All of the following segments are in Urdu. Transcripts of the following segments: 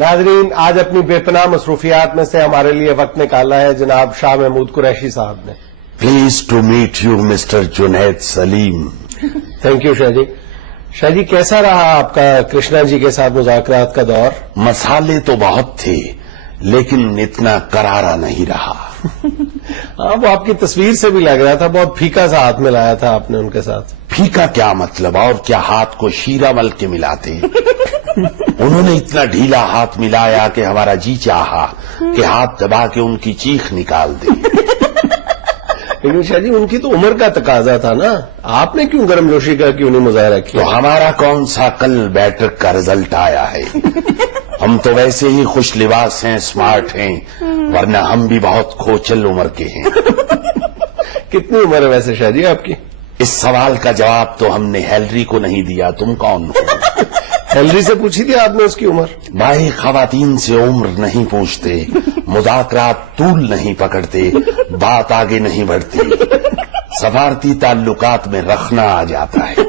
ناظرین، آج اپنی بے پناہ مصروفیات میں سے ہمارے لیے وقت نکالا ہے جناب شاہ محمود قریشی صاحب نے. Please to meet you mister Junaid Saleem. Thank you Shah ji. Shah ji, کیسا رہا آپ کا کرشنا جی کے ساتھ مذاکرات کا دور؟ مسالے تو بہت تھے لیکن اتنا کرارا نہیں رہا. ہاں، وہ آپ کی تصویر سے بھی لگ رہا تھا، بہت پھیکا سا ہاتھ ملایا تھا آپ نے ان کے ساتھ. پھیکا کیا مطلب؟ اور کیا ہاتھ کو شیرہ مل کے ملاتے؟ انہوں نے اتنا ڈھیلا ہاتھ ملایا کہ ہمارا جی چاہا کہ ہاتھ دبا کے ان کی چیخ نکال دیں. لیکن شاہ جی، ان کی تو عمر کا تقاضا تھا نا، آپ نے کیوں گرم جوشی کا کیوں نہیں مظاہرہ کیا؟ تو ہمارا کون سا کل بیٹرک کا رزلٹ آیا ہے؟ ہم تو ویسے ہی خوش لباس ہیں، اسمارٹ ہیں، ورنہ ہم بھی بہت کھوچل عمر کے ہیں. کتنی عمر ہے ویسے شاہ جی آپ کی؟ اس سوال کا جواب تو ہم نے ہیلری کو نہیں دیا. تم کون ہو؟ ہیلری سے پوچھی تھی آپ نے اس کی عمر؟ بھائی، خواتین سے عمر نہیں پوچھتے، مذاکرات طول نہیں پکڑتے، بات آگے نہیں بڑھتی، سفارتی تعلقات میں رکھنا آ جاتا ہے.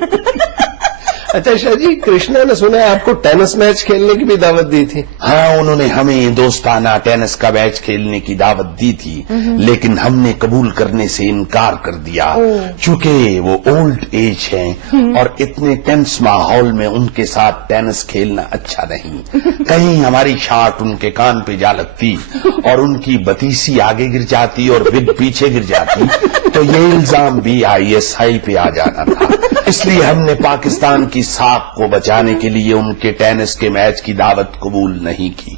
اچھا شاہ جی، کرشنا نے سنا ہے آپ کو ٹینس میچ کھیلنے کی بھی دعوت دی تھی؟ ہاں، انہوں نے ہمیں دوستانہ ٹینس کا میچ کھیلنے کی دعوت دی تھی، لیکن ہم نے قبول کرنے سے انکار کر دیا چونکہ وہ اولڈ ایج ہیں اور اتنے ٹینس ماحول میں ان کے ساتھ ٹینس کھیلنا اچھا نہیں. کہیں ہماری شاٹ ان کے کان پہ جا لگتی اور ان کی بتیسی آگے گر جاتی اور وگ پیچھے گر جاتی تو یہ الزام بھی ISI پہ آ جانا تھا. اس لیے ہم نے پاکستان کی ساکھ کو بچانے کے لیے ان کے ٹینس کے میچ کی دعوت قبول نہیں کی.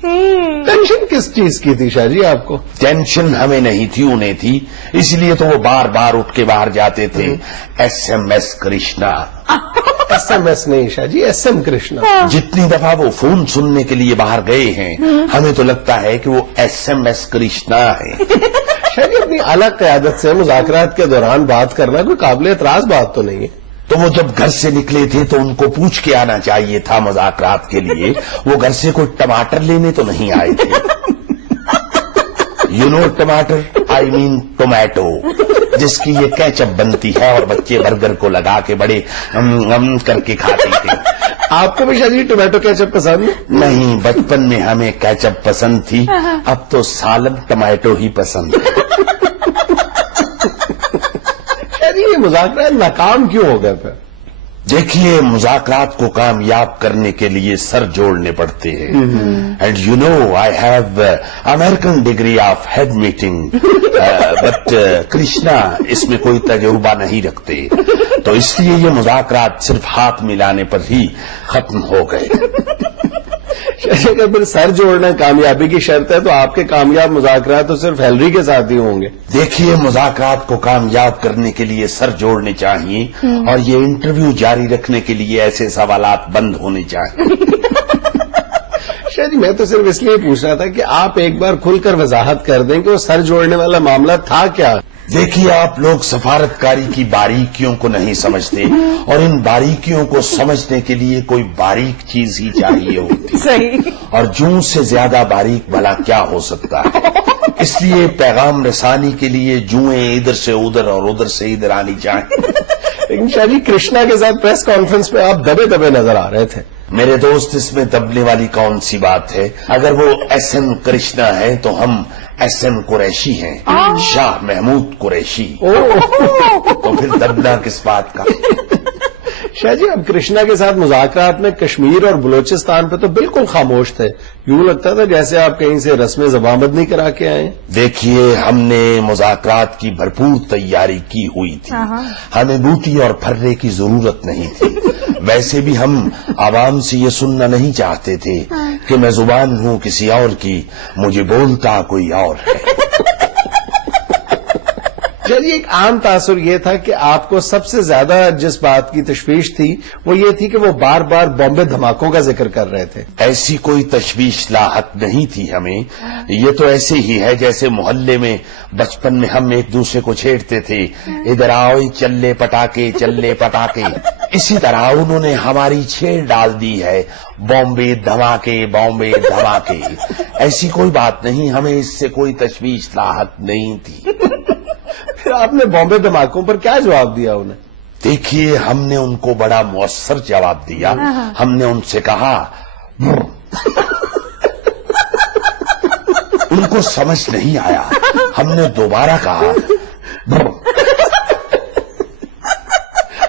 ٹینشن کس چیز کی تھی شاہ جی آپ کو؟ ٹینشن ہمیں نہیں تھی، انہیں تھی. اس لیے تو وہ بار بار اٹھ کے باہر جاتے تھے. SMS کرشنا. SMS نہیں شاہ جی، SM کرشنا. جتنی دفعہ وہ فون سننے کے لیے باہر گئے ہیں ہمیں تو لگتا ہے کہ وہ SMS کرشنا ہے. شاہ جی، اپنی اعلیٰ قیادت سے مذاکرات کے دوران بات کرنا کوئی قابل اعتراض بات تو نہیں ہے. تو وہ جب گھر سے نکلے تھے تو ان کو پوچھ کے آنا چاہیے تھا مذاکرات کے لیے. وہ گھر سے کوئی ٹماٹر لینے تو نہیں آئے تھے. یو نو ٹماٹر، آئی مین ٹومیٹو، جس کی یہ کیچپ بنتی ہے اور بچے برگر کو لگا کے بڑے کر کے کھاتے تھے. آپ کو بھی شاہ جی ٹومیٹو کیچپ پسند ہے؟ نہیں، بچپن میں ہمیں کیچپ پسند تھی، اب تو سالن ٹومیٹو ہی پسند ہے. یہ مذاکرات ناکام کیوں ہو گئے پھر؟ دیکھیے، مذاکرات کو کامیاب کرنے کے لیے سر جوڑنے پڑتے ہیں. And you know I have American degree of head meeting, but Krishna اس میں کوئی تجربہ نہیں رکھتے، تو اس لیے یہ مذاکرات صرف ہاتھ ملانے پر ہی ختم ہو گئے. اگر پھر سر جوڑنا کامیابی کی شرط ہے تو آپ کے کامیاب مذاکرات تو صرف ہیلری کے ساتھ ہی ہوں گے. دیکھیے، مذاکرات کو کامیاب کرنے کے لیے سر جوڑنے چاہیے اور یہ انٹرویو جاری رکھنے کے لیے ایسے سوالات بند ہونے چاہیے. شاہ جی، میں تو صرف اس لیے پوچھ رہا تھا کہ آپ ایک بار کھل کر وضاحت کر دیں کہ وہ سر جوڑنے والا معاملہ تھا کیا. دیکھیے، آپ لوگ سفارتکاری کی باریکیوں کو نہیں سمجھتے اور ان باریکیوں کو سمجھنے کے لیے کوئی باریک چیز ہی چاہیے ہوتی. صحیح. اور جوں سے زیادہ باریک بھلا کیا ہو سکتا ہے. اس لیے پیغام رسانی کے لیے جوئیں ادھر سے ادھر اور ادھر سے ادھر آنی چاہیے. لیکن شاہ جی، کرشنا کے ساتھ پریس کانفرنس میں آپ دبے دبے نظر آ رہے تھے. میرے دوست، اس میں دبنے والی کون سی بات ہے؟ اگر وہ SM کرشنا ہے تو ہم SM قریشی ہیں، شاہ محمود قریشی. تو پھر دبنا کس بات کا؟ شاہ جی، اب کرشنا کے ساتھ مذاکرات میں کشمیر اور بلوچستان پہ تو بالکل خاموش تھے. یوں لگتا تھا جیسے آپ کہیں سے رسم زبامندنی کرا کے آئے. دیکھیے، ہم نے مذاکرات کی بھرپور تیاری کی ہوئی تھی. ہمیں بوٹی اور پھرے کی ضرورت نہیں تھی. ویسے بھی ہم عوام سے یہ سننا نہیں چاہتے تھے کہ میں زبان ہوں کسی اور کی، مجھے بولتا کوئی اور ہے. چلیے، ایک عام تاثر یہ تھا کہ آپ کو سب سے زیادہ جس بات کی تشویش تھی وہ یہ تھی کہ وہ بار بار بامبے دھماکوں کا ذکر کر رہے تھے. ایسی کوئی تشویش لاحق نہیں تھی ہمیں. یہ تو ایسے ہی ہے جیسے محلے میں بچپن میں ہم ایک دوسرے کو چھیڑتے تھے، ادھر آؤ چلے پٹاکے چلے پٹاکے. اسی طرح انہوں نے ہماری چھیڑ ڈال دی ہے، بامبے دھماکے بامبے دھماکے. ایسی کوئی بات نہیں، ہمیں اس سے کوئی تشویش لاحق نہیں تھی. پھر آپ نے بامبے دھماکوں پر کیا جواب دیا انہیں؟ دیکھیے، ہم نے ان کو بڑا مؤثر جواب دیا. ہم نے ان سے کہا ان کو سمجھ نہیں آیا. ہم نے دوبارہ کہا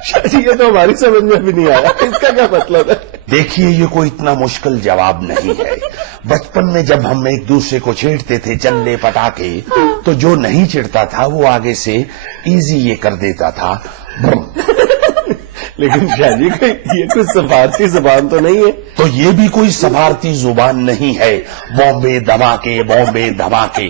شاہ جی یہ تو ہماری سمجھ میں بھی نہیں آیا, اس کا کیا مطلب ہے؟ دیکھیے یہ کوئی اتنا مشکل جواب نہیں ہے. بچپن میں جب ہم ایک دوسرے کو چھیڑتے تھے چلے پٹاخے, تو جو نہیں چھڑتا تھا وہ آگے سے ایزی یہ کر دیتا تھا. لیکن شاہ جی یہ کوئی سفارتی زبان تو نہیں ہے. تو یہ بھی کوئی سفارتی زبان نہیں ہے. بامبے دھماکے, بامبے دھماکے.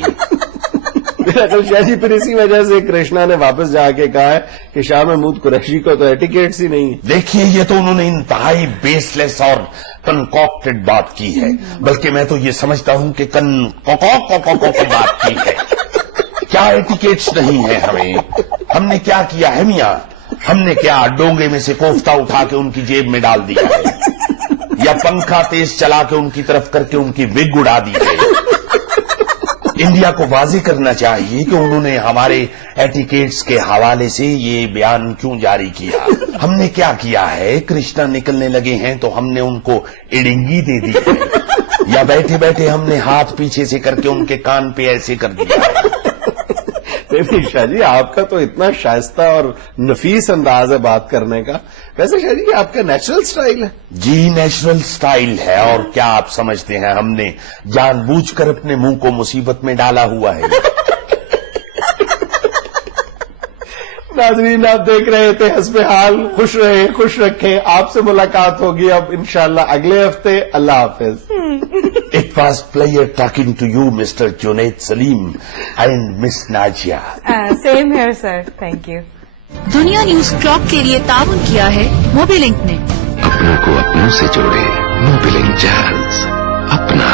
میرا خیال شاہ جی پھر اسی وجہ سے کرشنا نے واپس جا کے کہا ہے کہ شاہ محمود قریشی کو تو ایٹیکیٹس ہی نہیں ہے. دیکھیے یہ تو انہوں نے انتہائی بیس لیس اور کنکاکٹڈ بات کی ہے, بلکہ میں تو یہ سمجھتا ہوں کہ بات کی ہے. کیا ایٹیکیٹس نہیں ہے ہمیں؟ ہم نے کیا کیا ہے میاں؟ ہم نے کیا ڈونگے میں سے کوفتہ اٹھا کے ان کی جیب میں ڈال دیا ہے, یا پنکھا تیز چلا کے ان کی طرف کر کے ان کی وگ اڑا دی ہے؟ انڈیا کو واضح کرنا چاہیے کہ انہوں نے ہمارے ایٹیکیٹس کے حوالے سے یہ بیان کیوں جاری کیا. ہم نے کیا کیا ہے؟ کرشنا نکلنے لگے ہیں تو ہم نے ان کو اڑنگی دے دی ہے, یا بیٹھے بیٹھے ہم نے ہاتھ پیچھے سے کر کے ان کے کان پہ ایسے کر دیا ہے. نہیں شاہ جی آپ کا تو اتنا شائستہ اور نفیس انداز ہے بات کرنے کا. ویسے شاہ جی آپ کا نیچرل سٹائل ہے. جی نیچرل سٹائل ہے, اور کیا آپ سمجھتے ہیں ہم نے جان بوجھ کر اپنے منہ کو مصیبت میں ڈالا ہوا ہے؟ ناظرین آپ دیکھ رہے تھے حسب حال. خوش رہے, خوش رکھیں. آپ سے ملاقات ہوگی اب انشاءاللہ اگلے ہفتے. اللہ حافظ. It was pleasure talking to you, Mr. Junaid Salim and Miss Najia. Same here, sir. Thank you. دنیا نیوز کلاک کے لیے تعاون کیا ہے موبی لنک نے. اپنوں کو اپنوں سے جوڑے موبی لنک جہاز, اپنا